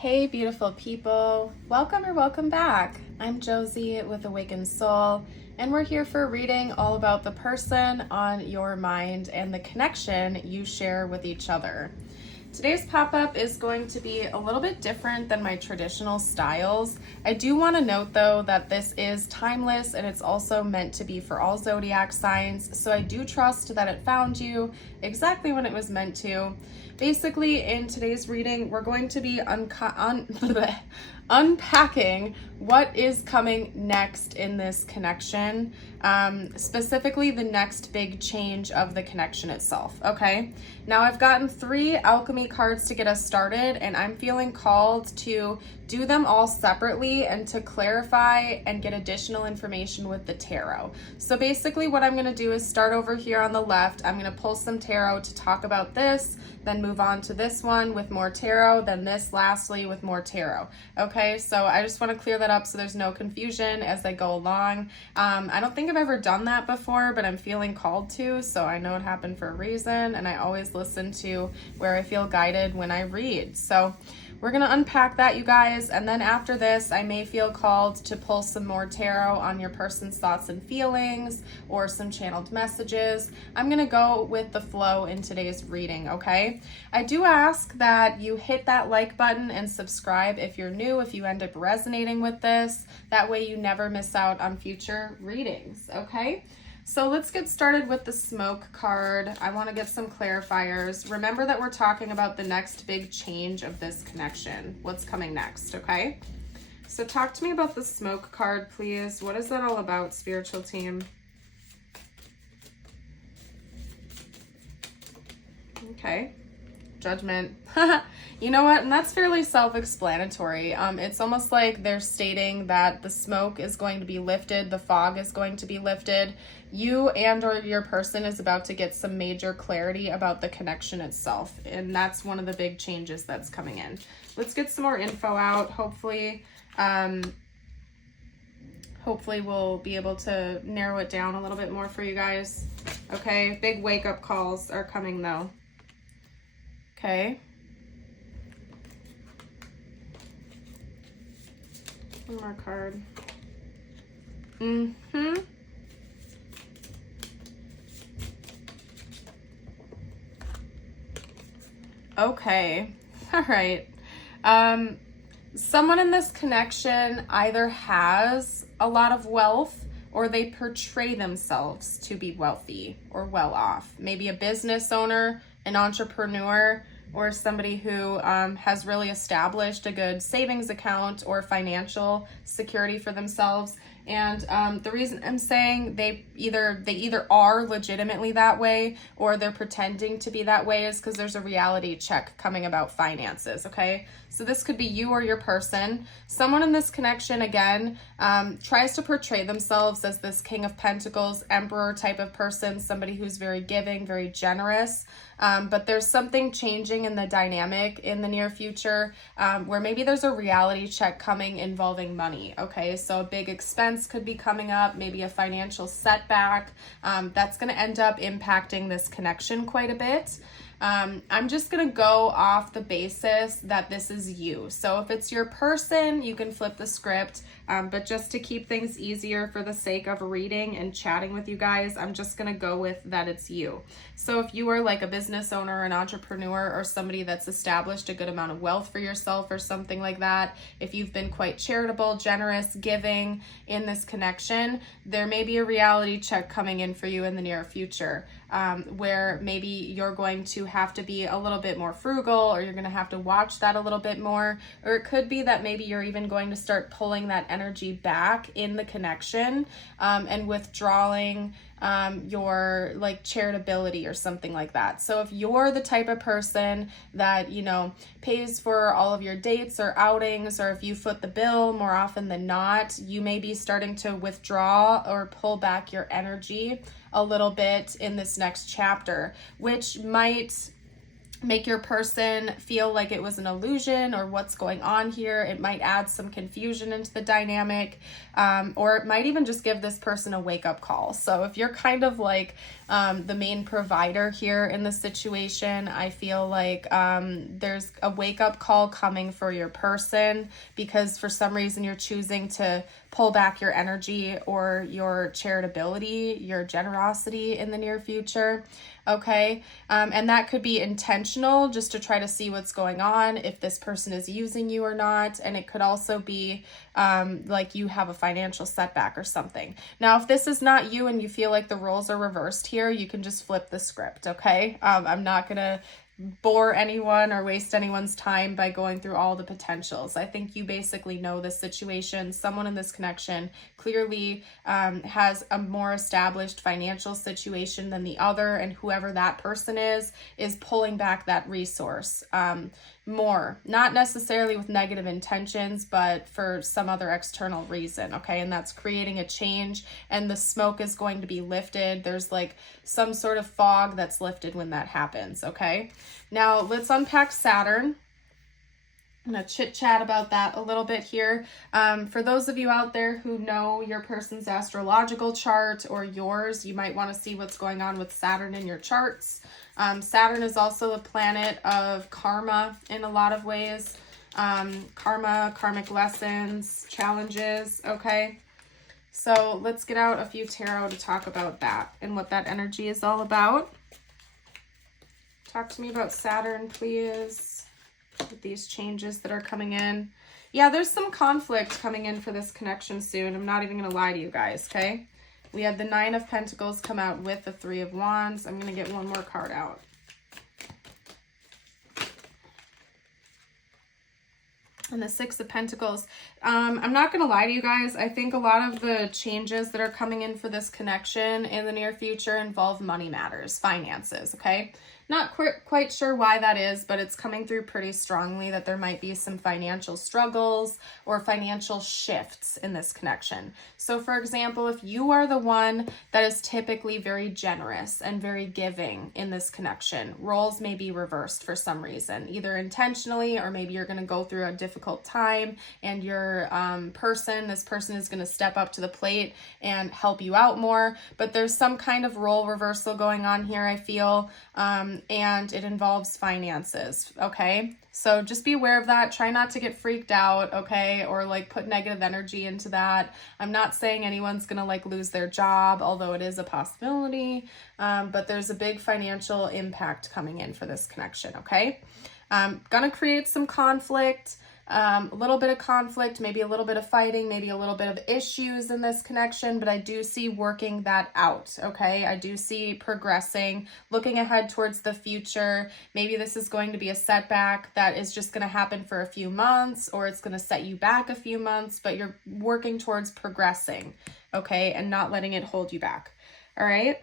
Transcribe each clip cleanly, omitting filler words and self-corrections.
Hey beautiful people, welcome or welcome back. I'm Josie with Awakened Soul, and we're here for a reading all about the person on your mind and the connection you share with each other. Today's pop-up is going to be a little bit different than my traditional styles. I do want to note though that this is timeless and it's also meant to be for all zodiac signs, so I do trust that it found you exactly when it was meant to. Basically, in today's reading, we're going to be unpacking what is coming next in this connection, specifically the next big change of the connection itself, okay? Now, I've gotten 3 alchemy cards to get us started, and I'm feeling called to do them all separately and to clarify and get additional information with the tarot. So basically what I'm going to do is start over here on the left. I'm going to pull some tarot to talk about this, then move on to this one with more tarot, then this lastly with more tarot. Okay, so I just want to clear that up so there's no confusion as I go along. I don't think I've ever done that before, but I'm feeling called to, so I know it happened for a reason, and I always listen to where I feel guided when I read. So we're going to unpack that, you guys, and then after this, I may feel called to pull some more tarot on your person's thoughts and feelings or some channeled messages. I'm going to go with the flow in today's reading, okay? I do ask that you hit that like button and subscribe if you're new, if you end up resonating with this. That way you never miss out on future readings, okay? So let's get started with the smoke card. I want to get some clarifiers. Remember that we're talking about the next big change of this connection. What's coming next, okay? So talk to me about the smoke card, please. What is that all about, spiritual team? Okay. Judgment. You know what? And that's fairly self-explanatory. It's almost like they're stating that the smoke is going to be lifted, the fog is going to be lifted. You and or your person is about to get some major clarity about the connection itself. And that's one of the big changes that's coming in. Let's get some more info out. Hopefully we'll be able to narrow it down a little bit more for you guys. Okay, big wake-up calls are coming though. Okay. One more card. Okay. All right. Someone in this connection either has a lot of wealth or they portray themselves to be wealthy or well off. Maybe a business owner, an entrepreneur, or somebody who has really established a good savings account or financial security for themselves. And the reason I'm saying they either are legitimately that way or they're pretending to be that way is because there's a reality check coming about finances, okay? So this could be you or your person. Someone in this connection, again, tries to portray themselves as this King of Pentacles, Emperor type of person, somebody who's very giving, very generous. But there's something changing in the dynamic in the near future where maybe there's a reality check coming involving money, okay? So a big expense could be coming up, maybe a financial setback. That's going to end up impacting this connection quite a bit. I'm just going to go off the basis that this is you. So if it's your person, you can flip the script. But just to keep things easier for the sake of reading and chatting with you guys, I'm just going to go with that it's you. So if you are like a business owner, an entrepreneur, or somebody that's established a good amount of wealth for yourself or something like that, if you've been quite charitable, generous, giving in this connection, there may be a reality check coming in for you in the near future. Where maybe you're going to have to be a little bit more frugal, or you're going to have to watch that a little bit more, or it could be that maybe you're even going to start pulling that energy back in the connection and withdrawing your like charitability or something like that. So if you're the type of person that, you know, pays for all of your dates or outings, or if you foot the bill more often than not, you may be starting to withdraw or pull back your energy a little bit in this next chapter, which might make your person feel like it was an illusion or what's going on here. It might add some confusion into the dynamic, or it might even just give this person a wake-up call. So if you're kind of like the main provider here in the situation. I feel like there's a wake-up call coming for your person, because for some reason you're choosing to pull back your energy or your charitability, your generosity in the near future. Okay. And that could be intentional, just to try to see what's going on, if this person is using you or not. And it could also be like you have a financial setback or something. Now, if this is not you and you feel like the roles are reversed here, you can just flip the script. Okay. I'm not going to bore anyone or waste anyone's time by going through all the potentials. I think you basically know this situation. Someone in this connection clearly has a more established financial situation than the other, and whoever that person is pulling back that resource more, not necessarily with negative intentions, but for some other external reason. Okay. And that's creating a change, and the smoke is going to be lifted. There's like some sort of fog that's lifted when that happens. Okay. Now let's unpack Saturn. I'm going to chit chat about that a little bit here. For those of you out there who know your person's astrological chart or yours, you might want to see what's going on with Saturn in your charts. Saturn is also a planet of karma in a lot of ways. Karma, karmic lessons, challenges. Okay. So let's get out a few tarot to talk about that and what that energy is all about. Talk to me about Saturn, please, with these changes that are coming in. Yeah, there's some conflict coming in for this connection soon. I'm not even going to lie to you guys, okay? We had the 9 of Pentacles come out with the 3 of Wands. I'm going to get one more card out. And the 6 of Pentacles. I'm not going to lie to you guys. I think a lot of the changes that are coming in for this connection in the near future involve money matters, finances, okay? Not quite sure why that is, but it's coming through pretty strongly that there might be some financial struggles or financial shifts in this connection. So for example, if you are the one that is typically very generous and very giving in this connection, roles may be reversed for some reason, either intentionally, or maybe you're going to go through a difficult time and your this person is going to step up to the plate and help you out more. But there's some kind of role reversal going on here, I feel. And it involves finances, okay? So just be aware of that. Try not to get freaked out, okay? Or like put negative energy into that. I'm not saying anyone's gonna like lose their job, although it is a possibility, but there's a big financial impact coming in for this connection, okay? Gonna create some conflict. A little bit of conflict, maybe a little bit of fighting, maybe a little bit of issues in this connection, but I do see working that out, okay? I do see progressing, looking ahead towards the future. Maybe this is going to be a setback that is just going to happen for a few months, or it's going to set you back a few months, but you're working towards progressing, okay? And not letting it hold you back, all right?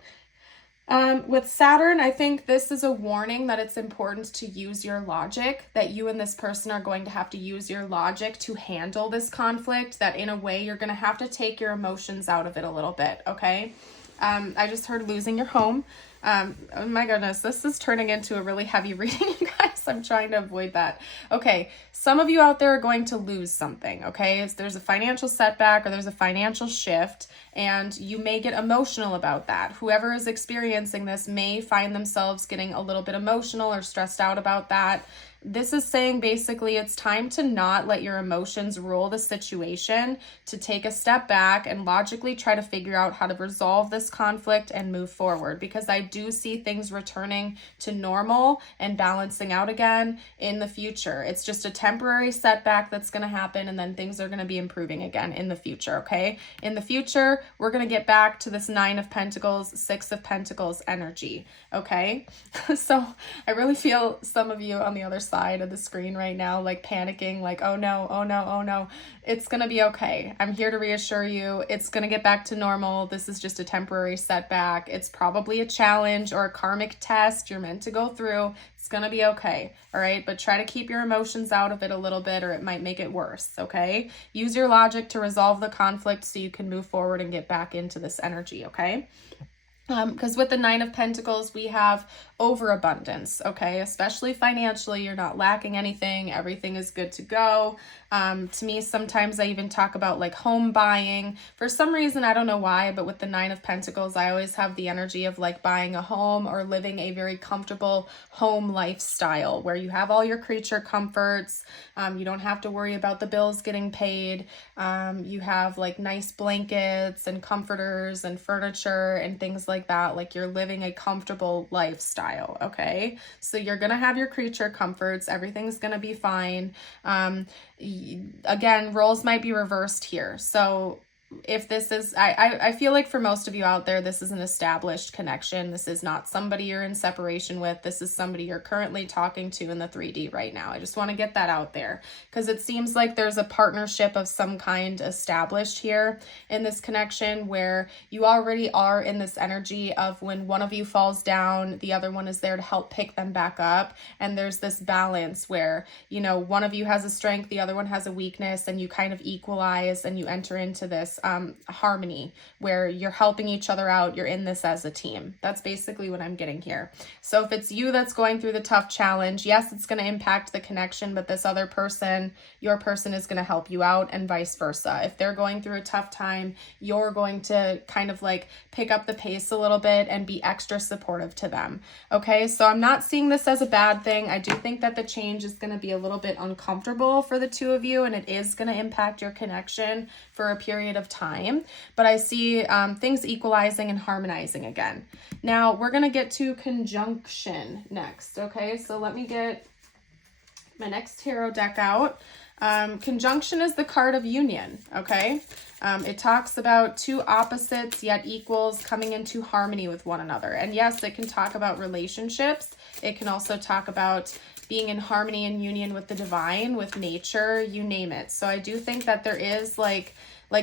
With Saturn, I think this is a warning that it's important to use your logic, that you and this person are going to have to use your logic to handle this conflict, that in a way you're going to have to take your emotions out of it a little bit, okay? I just heard losing your home. Oh my goodness, this is turning into a really heavy reading, you guys. I'm trying to avoid that. Okay, some of you out there are going to lose something, okay? There's a financial setback or there's a financial shift, and you may get emotional about that. Whoever is experiencing this may find themselves getting a little bit emotional or stressed out about that. This is saying basically it's time to not let your emotions rule the situation, to take a step back and logically try to figure out how to resolve this conflict and move forward, because I do see things returning to normal and balancing out again in the future. It's just a temporary setback that's going to happen, and then things are going to be improving again in the future, okay? In the future, we're going to get back to this 9 of Pentacles, 6 of Pentacles energy, okay? So I really feel some of you on the other side of the screen right now, like panicking, like, oh no, oh no, oh no. It's going to be okay. I'm here to reassure you. It's going to get back to normal. This is just a temporary setback. It's probably a challenge or a karmic test you're meant to go through. It's going to be okay. All right. But try to keep your emotions out of it a little bit, or it might make it worse. Okay. Use your logic to resolve the conflict so you can move forward and get back into this energy. Okay. Because with the Nine of Pentacles, we have overabundance, okay? Especially financially, you're not lacking anything. Everything is good to go. To me, sometimes I even talk about like home buying. For some reason, I don't know why, but with the Nine of Pentacles, I always have the energy of like buying a home or living a very comfortable home lifestyle where you have all your creature comforts. You don't have to worry about the bills getting paid. You have like nice blankets and comforters and furniture and things like that. Like you're living a comfortable lifestyle, okay? So you're gonna have your creature comforts. Everything's gonna be fine. Again, roles might be reversed here. So if this is, I feel like for most of you out there, this is an established connection. This is not somebody you're in separation with. This is somebody you're currently talking to in the 3D right now. I just want to get that out there because it seems like there's a partnership of some kind established here in this connection where you already are in this energy of when one of you falls down, the other one is there to help pick them back up. And there's this balance where, you know, one of you has a strength, the other one has a weakness, and you kind of equalize and you enter into this harmony where you're helping each other out. You're in this as a team. That's basically what I'm getting here. So if it's you that's going through the tough challenge, yes, it's going to impact the connection, but this other person, your person, is going to help you out, and vice versa. If they're going through a tough time, you're going to kind of like pick up the pace a little bit and be extra supportive to them. Okay, so I'm not seeing this as a bad thing. I do think that the change is going to be a little bit uncomfortable for the two of you, and it is going to impact your connection for a period of time, but I see things equalizing and harmonizing again. Now we're going to get to conjunction next. Okay, so let me get my next tarot deck out. Conjunction is the card of union. Okay, it talks about two opposites yet equals coming into harmony with one another. And yes, it can talk about relationships. It can also talk about being in harmony and union with the divine, with nature, you name it. So I do think that there is like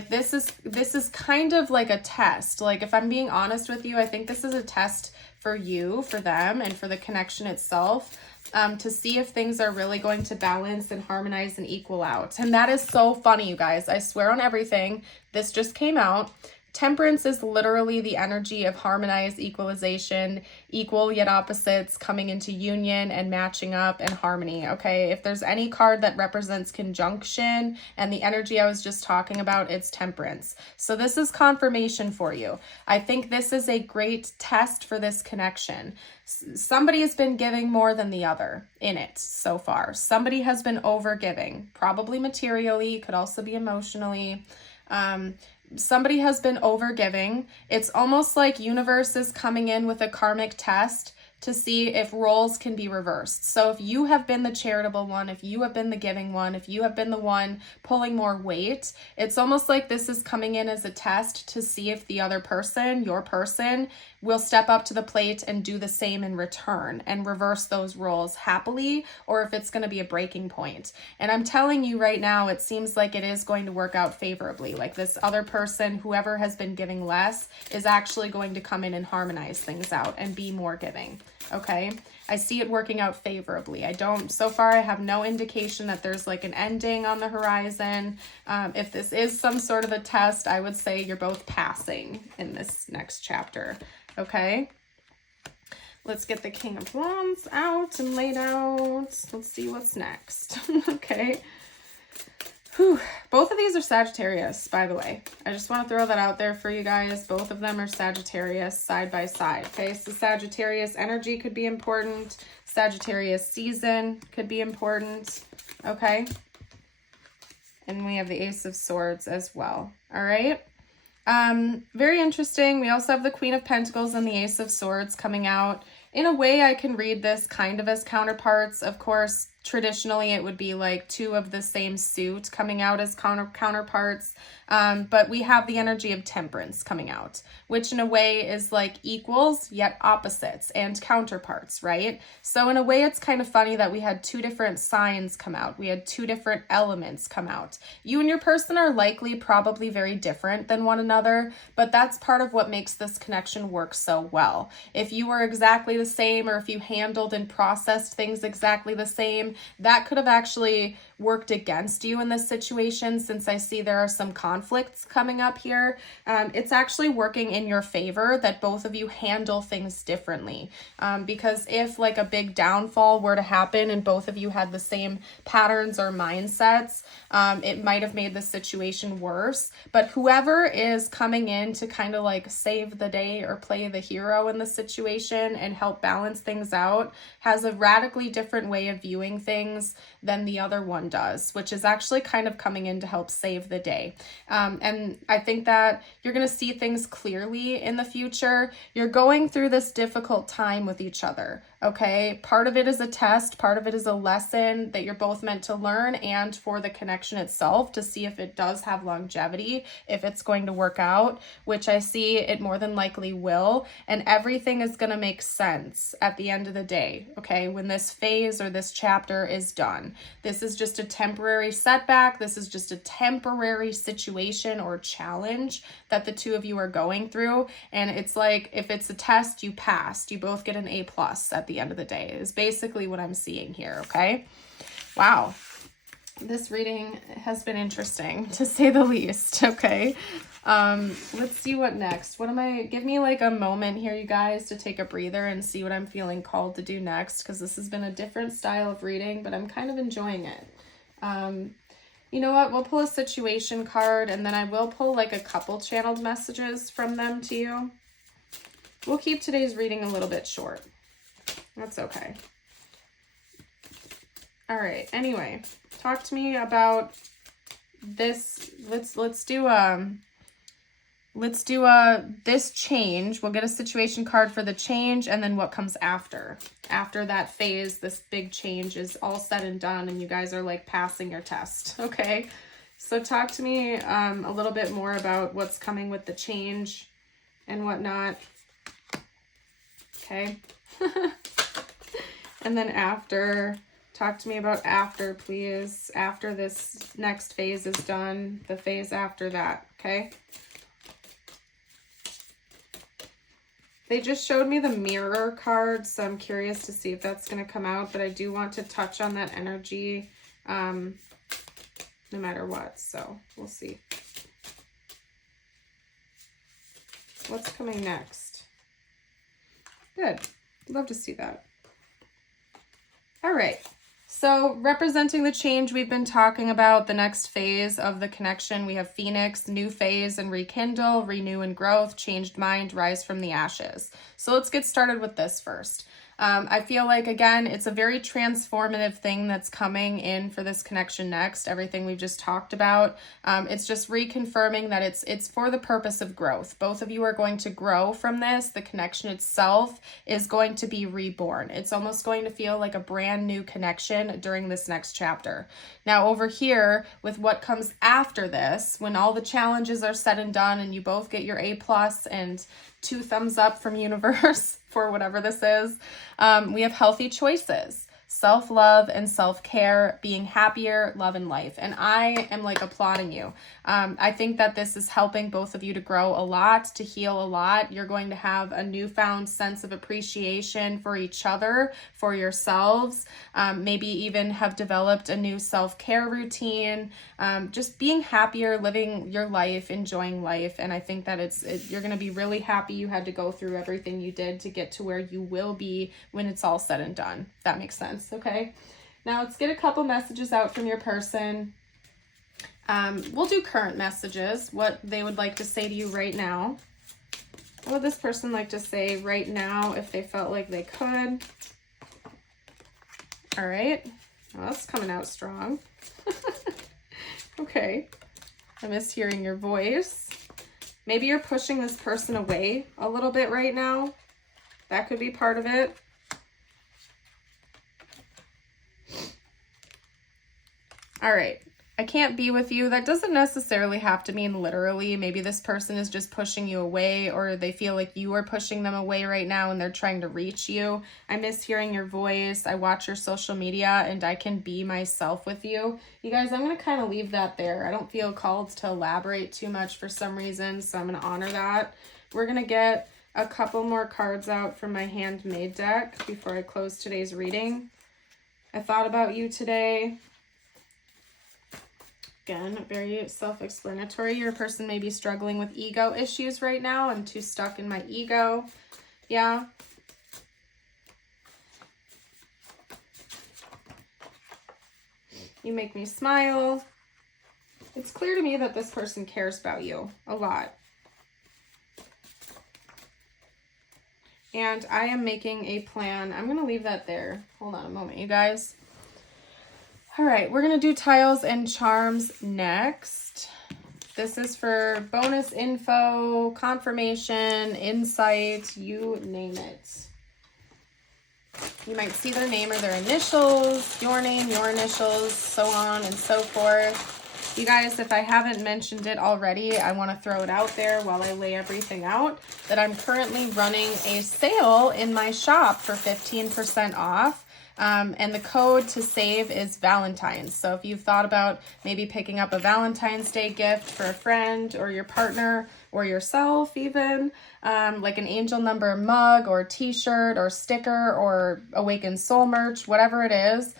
this is kind of like a test. Like if I'm being honest with you, I think this is a test for you, for them, and for the connection itself, to see if things are really going to balance and harmonize and equal out. And that is so funny, you guys. I swear on everything. This just came out. Temperance is literally the energy of harmonized equalization, equal yet opposites coming into union and matching up and harmony, okay? If there's any card that represents conjunction and the energy I was just talking about, it's temperance. So this is confirmation for you. I think this is a great test for this connection. Somebody has been giving more than the other in it so far. Somebody has been over giving, probably materially, could also be emotionally. Somebody has been over giving. It's almost like universe is coming in with a karmic test to see if roles can be reversed. So if you have been the charitable one, if you have been the giving one, if you have been the one pulling more weight, it's almost like this is coming in as a test to see if the other person, your person, will step up to the plate and do the same in return and reverse those roles happily, or if it's going to be a breaking point. And I'm telling you right now, it seems like it is going to work out favorably. Like this other person, whoever has been giving less, is actually going to come in and harmonize things out and be more giving. Okay, I see it working out favorably. So far I have no indication that there's like an ending on the horizon. If this is some sort of a test, I would say you're both passing in this next chapter. Okay, let's get the King of Wands out and laid out. Let's see what's next. Okay. Whew. Both of these are Sagittarius, by the way. I just want to throw that out there for you guys. Both of them are Sagittarius side by side. Okay, so Sagittarius energy could be important. Sagittarius season could be important. Okay. And we have the Ace of Swords as well. All right. Very interesting. We also have the Queen of Pentacles and the Ace of Swords coming out. In a way, I can read this kind of as counterparts. Of course, traditionally it would be like two of the same suit coming out as counterparts. But we have the energy of temperance coming out, which in a way is like equals yet opposites and counterparts, right? So in a way, it's kind of funny that we had two different signs come out. We had two different elements come out. You and your person are likely probably very different than one another, but that's part of what makes this connection work so well. If you were exactly the same, or if you handled and processed things exactly the same, that could have actually worked against you in this situation, since I see there are some conflicts coming up here, it's actually working in your favor that both of you handle things differently. Because if like a big downfall were to happen and both of you had the same patterns or mindsets, it might have made the situation worse. But whoever is coming in to kind of like save the day or play the hero in the situation and help balance things out has a radically different way of viewing things than the other one does, which is actually kind of coming in to help save the day. And I think that you're going to see things clearly in the future. You're going through this difficult time with each other, okay? Part of it is a test, part of it is a lesson that you're both meant to learn, and for the connection itself to see if it does have longevity, if it's going to work out, which I see it more than likely will, and everything is going to make sense at the end of the day, okay? When this phase or this chapter is done. This is just a temporary setback. This is just a temporary situation or challenge that the two of you are going through. And it's like, if it's a test, you passed. You both get an A+ at the end of the day is basically what I'm seeing here, okay? Wow. This reading has been interesting, to say the least, okay? Let's see what next. Give me like a moment here, you guys, to take a breather and see what I'm feeling called to do next, because this has been a different style of reading, but I'm kind of enjoying it. You know what? We'll pull a situation card, and then I will pull like a couple channeled messages from them to you. We'll keep today's reading a little bit short. That's okay. All right. Anyway, talk to me about this. Let's do this change. We'll get a situation card for the change, and then what comes after. After that phase, this big change is all said and done, and you guys are like passing your test, okay? So talk to me a little bit more about what's coming with the change and whatnot, okay? And then after, talk to me about after, please. After this next phase is done, the phase after that, okay? They just showed me the mirror card, so I'm curious to see if that's going to come out, but I do want to touch on that energy no matter what, so we'll see. What's coming next? Good. Love to see that. All right. So representing the change we've been talking about, the next phase of the connection, we have Phoenix, new phase and rekindle, renew and growth, changed mind, rise from the ashes. So let's get started with this first. I feel like, again, it's a very transformative thing that's coming in for this connection next, everything we've just talked about. It's just reconfirming that it's for the purpose of growth. Both of you are going to grow from this. The connection itself is going to be reborn. It's almost going to feel like a brand new connection during this next chapter. Now over here, with what comes after this, when all the challenges are said and done and you both get your A+ and 2 thumbs up from universe for whatever this is, we have healthy choices, self-love and self-care, being happier, love and life. And I am like applauding you. I think that this is helping both of you to grow a lot, to heal a lot. You're going to have a newfound sense of appreciation for each other, for yourselves, maybe even have developed a new self-care routine, just being happier, living your life, enjoying life. And I think that you're going to be really happy you had to go through everything you did to get to where you will be when it's all said and done. If that makes sense. Okay. Now let's get a couple messages out from your person. We'll do current messages, what they would like to say to you right now. What would this person like to say right now if they felt like they could? All right. Well, that's coming out strong. Okay. I miss hearing your voice. Maybe you're pushing this person away a little bit right now. That could be part of it. All right. I can't be with you. That doesn't necessarily have to mean literally. Maybe this person is just pushing you away, or they feel like you are pushing them away right now and they're trying to reach you. I miss hearing your voice. I watch your social media and I can be myself with you. You guys, I'm going to kind of leave that there. I don't feel called to elaborate too much for some reason, so I'm going to honor that. We're going to get a couple more cards out from my handmade deck before I close today's reading. I thought about you today. Again, very self-explanatory. Your person may be struggling with ego issues right now. I'm too stuck in my ego. Yeah. You make me smile. It's clear to me that this person cares about you a lot. And I am making a plan. I'm going to leave that there. Hold on a moment, you guys. All right, we're going to do tiles and charms next. This is for bonus info, confirmation, insight, you name it. You might see their name or their initials, your name, your initials, so on and so forth. You guys, if I haven't mentioned it already, I want to throw it out there while I lay everything out, that I'm currently running a sale in my shop for 15% off. And the code to save is Valentine's. So if you've thought about maybe picking up a Valentine's Day gift for a friend or your partner or yourself even, like an angel number mug or t-shirt or sticker or Awakened Soul merch, whatever it is,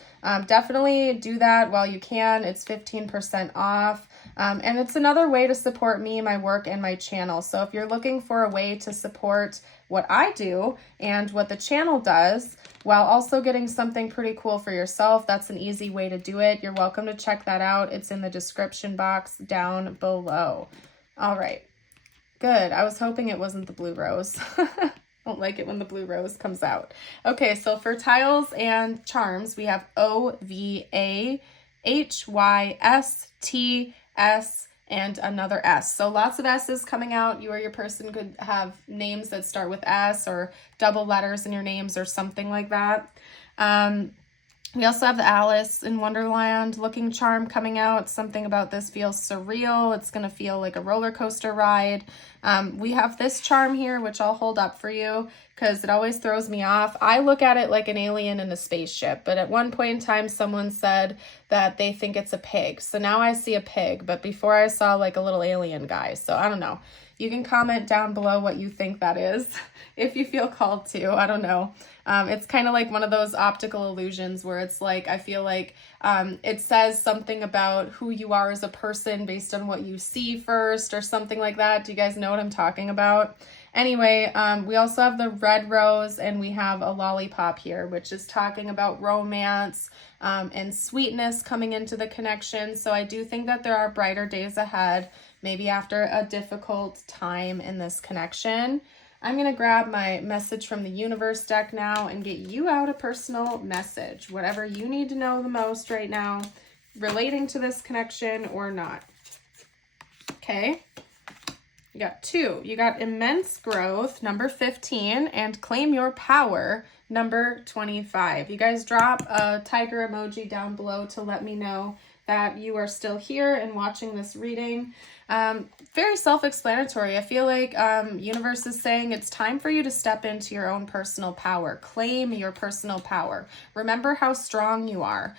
definitely do that while you can. It's 15% off. And it's another way to support me, my work, and my channel. So if you're looking for a way to support what I do and what the channel does, while also getting something pretty cool for yourself, that's an easy way to do it. You're welcome to check that out. It's in the description box down below. All right, good. I was hoping it wasn't the blue rose. I don't like it when the blue rose comes out. Okay, so for tiles and charms, we have OVAHYSTS and another S. So lots of S's coming out. You or your person could have names that start with S or double letters in your names or something like that. We also have the Alice in Wonderland looking charm coming out. Something about this feels surreal. It's going to feel like a roller coaster ride. We have this charm here, which I'll hold up for you because it always throws me off. I look at it like an alien in a spaceship, but at one point in time, someone said that they think it's a pig. So now I see a pig, but before I saw like a little alien guy. So I don't know. You can comment down below what you think that is if you feel called to. I don't know. It's kind of like one of those optical illusions where it's like, I feel like it says something about who you are as a person based on what you see first or something like that. Do you guys know what I'm talking about? Anyway, we also have the red rose and we have a lollipop here, which is talking about romance and sweetness coming into the connection. So I do think that there are brighter days ahead, maybe after a difficult time in this connection. I'm going to grab my message from the universe deck now and get you out a personal message, whatever you need to know the most right now, relating to this connection or not. Okay. You got two. You got immense growth, number 15, and claim your power, number 25. You guys drop a tiger emoji down below to let me know that you are still here and watching this reading. Very self-explanatory. I feel like universe is saying it's time for you to step into your own personal power. Claim your personal power. Remember how strong you are.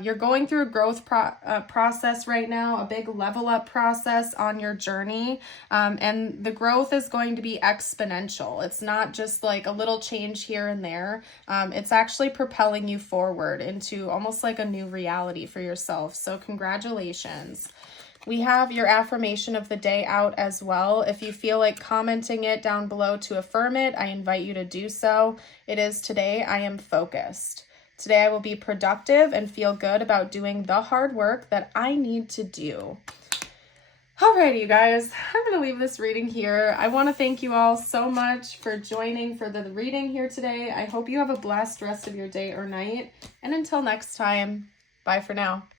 You're going through a growth process right now, a big level up process on your journey. And the growth is going to be exponential. It's not just like a little change here and there. It's actually propelling you forward into almost like a new reality for yourself. So congratulations. We have your affirmation of the day out as well. If you feel like commenting it down below to affirm it, I invite you to do so. It is today I am focused. Today I will be productive and feel good about doing the hard work that I need to do. Alrighty, you guys, I'm going to leave this reading here. I want to thank you all so much for joining for the reading here today. I hope you have a blessed rest of your day or night. And until next time, bye for now.